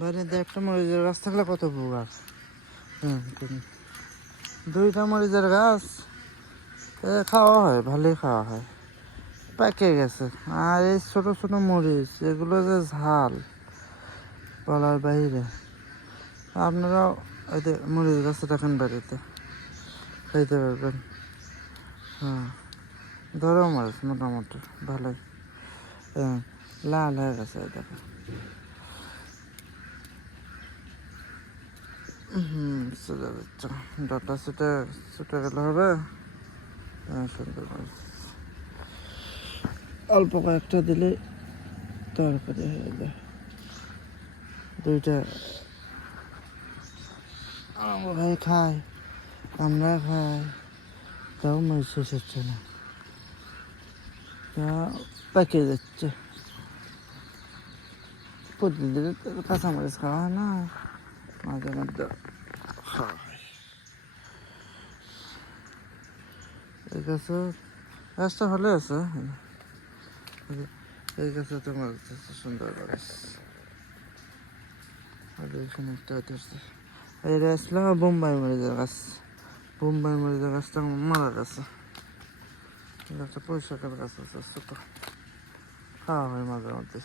বাড়িতে একটা মরিচের গাছ থাকলে কত উপকার। দুইটা মরিচের গাছ খাওয়া হয়, ভালোই খাওয়া হয়, পেকে গেছে। আর এই ছোট ছোট মরিচ, এগুলো যে ঝাল বলার বাইরে। আপনারাও এতে মরিচ গাছে রাখেন বাড়িতে, খাইতে পারবেন। হ্যাঁ, ধরো মরিচ মোটামুটি ভালোই। হ্যাঁ, লাল হয়ে গেছে দেখো। সোজা যাচ্ছে, ডাটা ছুটে গেলে হবে। সুন্দর মরিচ অল্প কয়েকটা দিলে তরকারি হয়ে যায়। দুইটা আমার ভাই খায়, আমরা খাই, তাও মরিচ শেষ হচ্ছে না, তা পেকে যাচ্ছে। প্রতিদিন কাঁচামরিচ খাওয়া হয় না, মাঝে মধ্যে খাওয়া হয়। এই গাছটা ভালো আছে। এই গাছে তোমার সুন্দর গাছ, আর এখানে একটা ধরছে। এটা আসলে বোম্বাই মরিচের গাছ। বোম্বাই মরিচের গাছটা মারা গেছে। একটা পরিষ্কার গাছ আছে ছোট, খাওয়া হয় মাঝে মধ্যে।